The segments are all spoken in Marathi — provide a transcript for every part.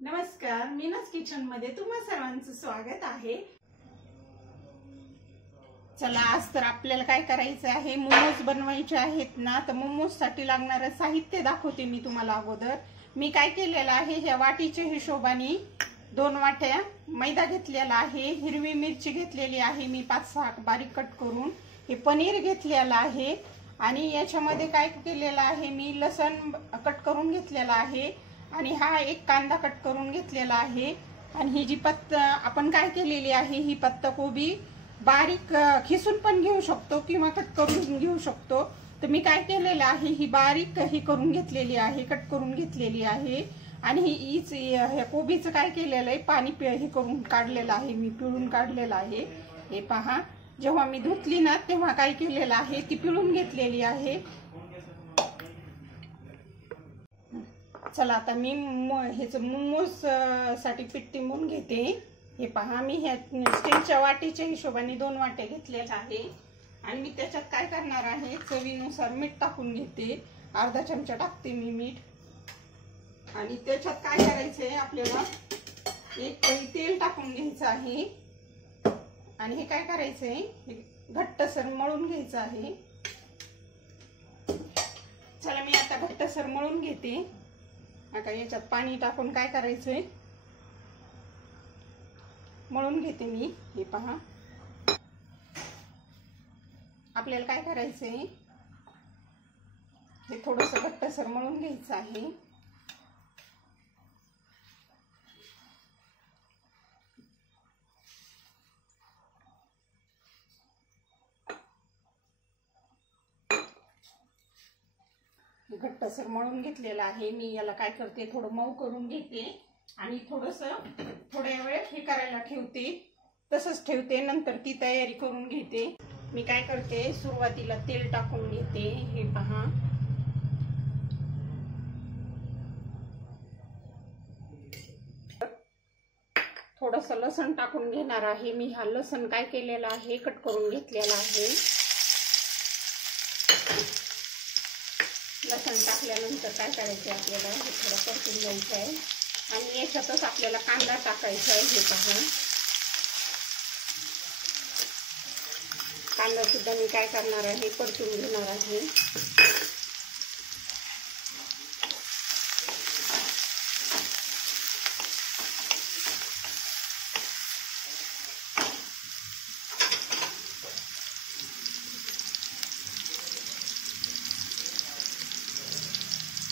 नमस्कार, मीनाज किचन मध्ये तुम्हा सर्वांचं स्वागत आहे। चला, आज तर आपल्याला काय करायचं आहे, मोमोज बनवायचे आहेत ना। तर मोमोज साठी लागणारे साहित्य दाखवते मी तुम्हाला अगोदर। मी काय केलेलं आहे, ह्या वाटीच्या हिशोबाने 2 वाट्या मैदा घेतलेला आहे, हिरवी मिरची घेतलेली आहे मी 5-6 बारीक कट करून, हे पनीर घेतलेलं आहे आणि याच्यामध्ये काय केलेलं आहे, मी लसण कट करून घेतलेला आहे आणि हा एक कांदा कट करून घेतलेला आहे। आणि ही जी पत्ता आपण काय केलेली आहे, ही पत्ता कोबी बारीक खिसून पण घेऊ शकतो किंवा कट करून घेऊ शकतो। तर मी काय केलेलं आहे, ही बारीक ही करून घेतलेली आहे, कट करून घेतलेली आहे। आणि हीच ह्या कोबीचं काय केलेलं आहे, पाणी हे करून काढलेलं आहे, मी पिळून काढलेलं आहे। हे पहा, जेव्हा मी धुतली ना तेव्हा काय केलेलं आहे, ती पिळून घेतलेली आहे। चला, आता मी ह्याचं मोमोज साठी पीठ टिंबून घेते। हे पहा, मी ह्या स्टीलच्या वाटीच्या हिशोबाने 2 वाट्या घेतलेल्या आहे आणि मी त्याच्यात काय करणार आहे, चवीनुसार मीठ टाकून घेते। अर्धा चमचा टाकते मी मीठ आणि त्याच्यात काय करायचंय, आपल्याला एक पळी तेल टाकून घ्यायचं आहे आणि हे काय करायचंय, घट्टसर मळून घ्यायचं आहे। चला, मी आता घट्टसर मळून घेते। आता याच्यात पाणी टाकून काय करायचंय, मळून घेते मी। हे पहा, आपल्याला काय करायचंय, हे थोडंसं घट्टसर मळून घ्यायचं आहे। घट्टसर मळून घेतलेलं आहे मी। याला काय करते, थोडं मऊ करून घेते आणि थोड्या वेळ हे करायला ठेवते, तसंच ठेवते। नंतर ती तयारी करून घेते। मी काय करते, सुरुवातीला तेल टाकून घेते। हे पहा, थोडंसं लसण टाकून घेणार आहे मी। हा लसण काय केलेला आहे, कट करून घेतलेला आहे। लसण टाकल्यानंतर काय करायचं, आपल्याला हे थोडं परतून घ्यायचं आहे आणि याच्यातच आपल्याला कांदा टाकायचा आहे। हे पहा, कांदा सुद्धा मी काय करणार आहे, परतून घेणार आहे।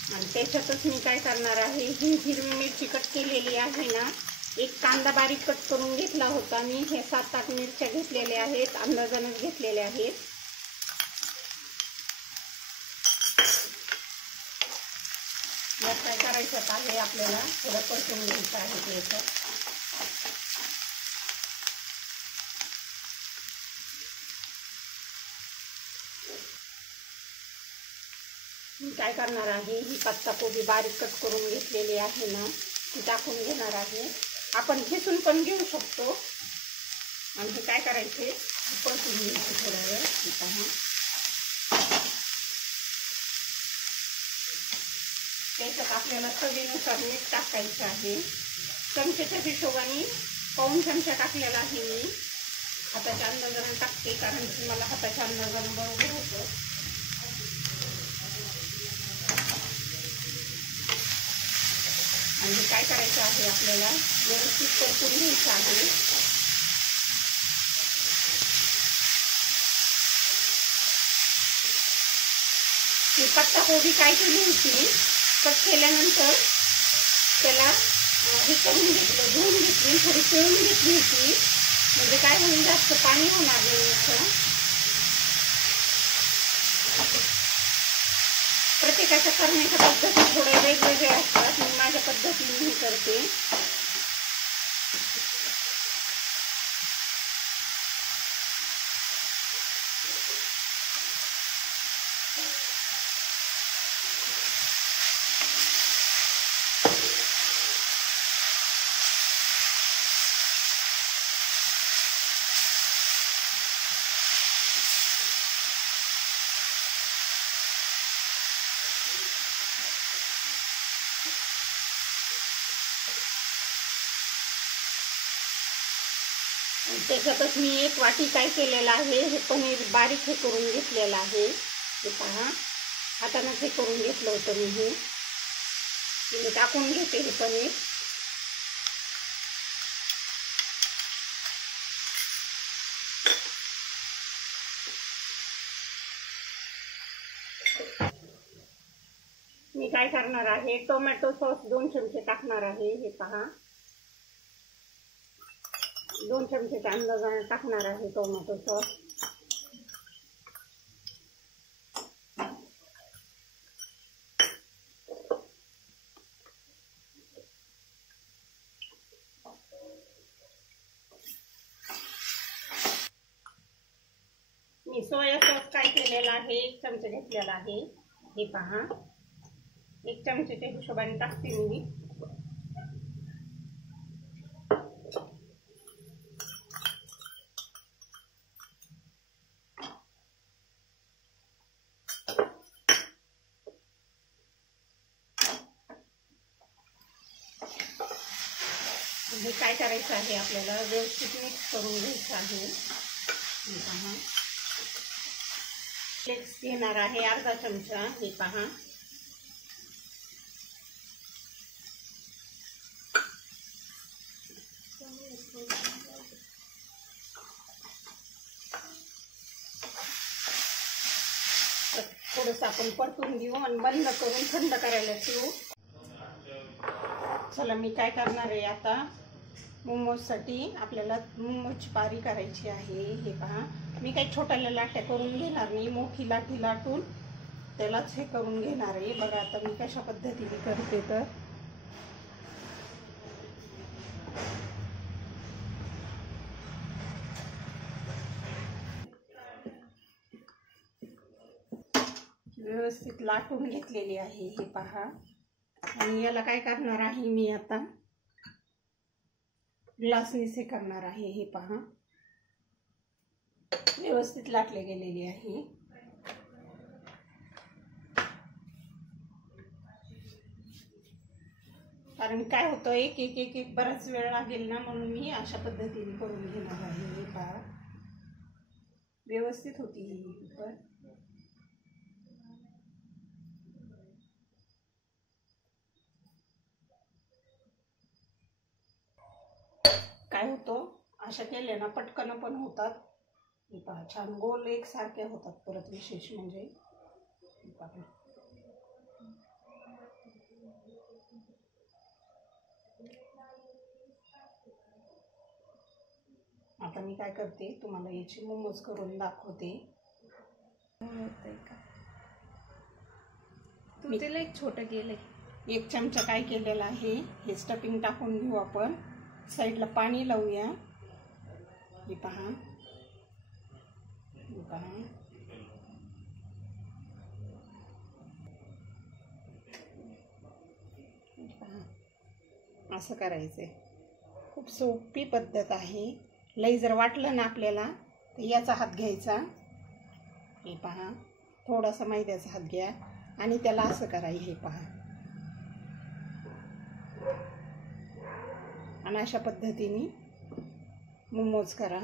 आणि त्याच्यातच मी काय करणार आहे, ही हिरवी मिरची कट केलेली आहे ना, एक कांदा बारीक कट करून घेतला होता मी। हे 7-8 मिरच्या घेतलेल्या आहेत, अंदाजानेच घेतलेल्या आहेत। यात काय करायचं आहे, आपल्याला थोडं परतून घ्यायचं आहे त्याचं। मी काय करणार आहे, ही पत्ता कोबी बारीक कट करून घेतलेली आहे ना, ती टाकून घेणार आहे। आपण खिसून पण घेऊ शकतो आणि हे काय करायचे, परतून घ्यायचे थोडा वेळ। त्याच्यात आपल्याला चवीनुसार मीठ टाकायचं आहे। चमच्याच्या हिशोबाने 1 चमचा टाकलेला आहे मी। हाताच्या अंदाजाने टाकते, कारण की मला हाताच्या अंदाजाने बरोबर होतं। आणि काय करायचं आहे, आपल्याला व्यवस्थित परतून घ्यायचं आहे। ही पत्ता कोबी काय केली होती, कट केल्यानंतर त्याला हे करून घेतलं, धुवून घेतली, थोडी पिळून घेतली होती, म्हणजे काय होईल, जास्त पाणी होणार नाही याचं। प्रत्येकाच्या करण्याच्या पद्धती थोड्या वेगवेगळ्या असतात, मी माझ्या पद्धतीने हे करते। त्याच्यातच मी एक वाटी काय केलेलं आहे, हे पनीर बारीक हे करून घेतलेलं आहे. हे पहा, हातानंच हे करून घेतलं होतं मी. मी टाकून घेते हे पनीर. मी काय करणार आहे, टोमॅटो सॉस 2 चमचे टाकणार आहे. हे पहा, 2 चमचे अंदाजाने टाकणार आहे टोमॅटो सॉस. मी सोया सॉस काय केलेला आहे, 1 चमचा घेतलेला आहे. हे पहा, 1 चमच्याच्या हिशोबाने टाकते मी. हे काय करायचं आहे, आपल्याला व्यवस्थित मिक्स करून घ्यायचं आहे. हे पहा, फ्लेक्स घेणार आहे अर्धा चमचा. हे पहा, थोडंसं आपण परतून घेऊ आणि बंद करून थंड करायला ठेवू. चला, मी काय करणार आहे आता, मोमोजसाठी आपल्याला मोमोजची पारी करायची आहे. हे पहा, मी काही छोट्या लाट्या करून घेणार नाही, मोठी लाठी लाटून त्यालाच हे करून घेणार आहे. बघा आता मी कशा पद्धतीने करते. तर व्यवस्थित लाटून घेतलेली आहे. हे पहा, आणि याला काय करणार आहे, मी आता ग्लासने से करणार आहे. हे पहा, व्यवस्थित लाटले गेलेली आहे. कारण काय होतं, एक एक एक एक बराच वेळ लागेल ना, म्हणून मी अशा पद्धतीने करून घेणार आहे. हे पहा, व्यवस्थित होती ही पेपर. काय होतं, अशा केल्या ना पटकन पण होतात. हे पहा, छान गोल एकसारखे होतात. परत विशेष म्हणजे आता मी काय करते, तुम्हाला याची मोमोज करून दाखवते. तू त्याला एक छोटं केलंय. 1 चमचा काय केलेला आहे, हे स्टफिंग टाकून घेऊ आपण. साईडला पाणी लावूया. हे पहा, हे पहा, असं करायचंय. खूप सोपी पद्धत आहे. लई जर वाटलं ना आपल्याला, तर याचा हात घ्यायचा. हे पहा, थोडासा मैद्याचा हात घ्या आणि त्याला असं करायचं. हे पहा, आणि अशा पद्धतीने मोमोज करा.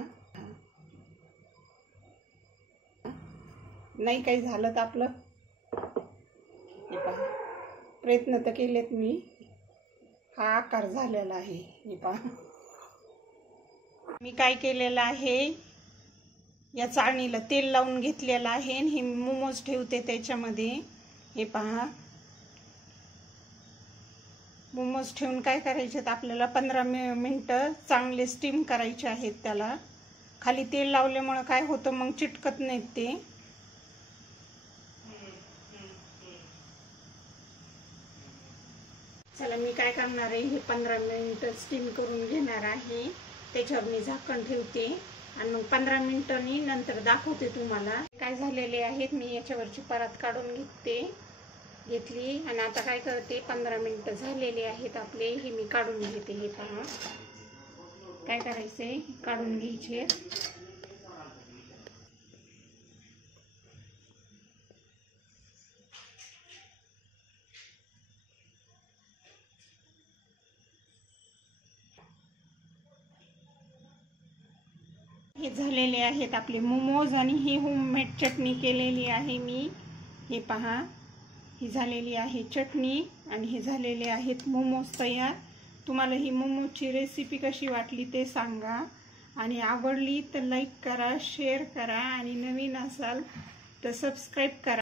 नाही काही झालं तर आपलं, हे पहा, प्रयत्न तर केलेत मी. हा आकार झालेला आहे. हे पहा, मी काय केलेलं आहे, या चाळणीला तेल लावून घेतलेलं आहे. हे मोमोज ठेवते त्याच्यामध्ये. हे पहा, मोमोज ठेवून काय करायचे, आपल्याला 15 मिनिटं चांगले स्टीम करायचे आहेत. त्याला खाली तेल लावल्यामुळे काय होतं, मग चिटकत नाहीत ते. चला, मी काय करणार आहे, हे 15 मिनिटं स्टीम करून घेणार आहे. त्याच्यावर मी झाकण ठेवते आणि मग 15 मिनिटांनी नंतर दाखवते तुम्हाला काय झालेले आहेत. मी याच्यावरची परात काढून घेतली आणि आता काय करते, 15 मिनिटं झालेले आहेत आपले. हे मी काढून घेते. हे पहा, काय करायचंय, काढून घ्यायचे. हे झालेले आहेत आपले मोमोज आणि ही होममेड चटणी केलेली आहे मी. हे पहा, ही झालेली आहे चटणी आणि हे झालेले आहेत मोमोज तयार. तुम्हाला ही मोमोजची रेसिपी कशी वाटली ते सांगा आणि आवडली तर लाईक करा, शेअर करा आणि नवीन असाल तर सबस्क्राईब करा.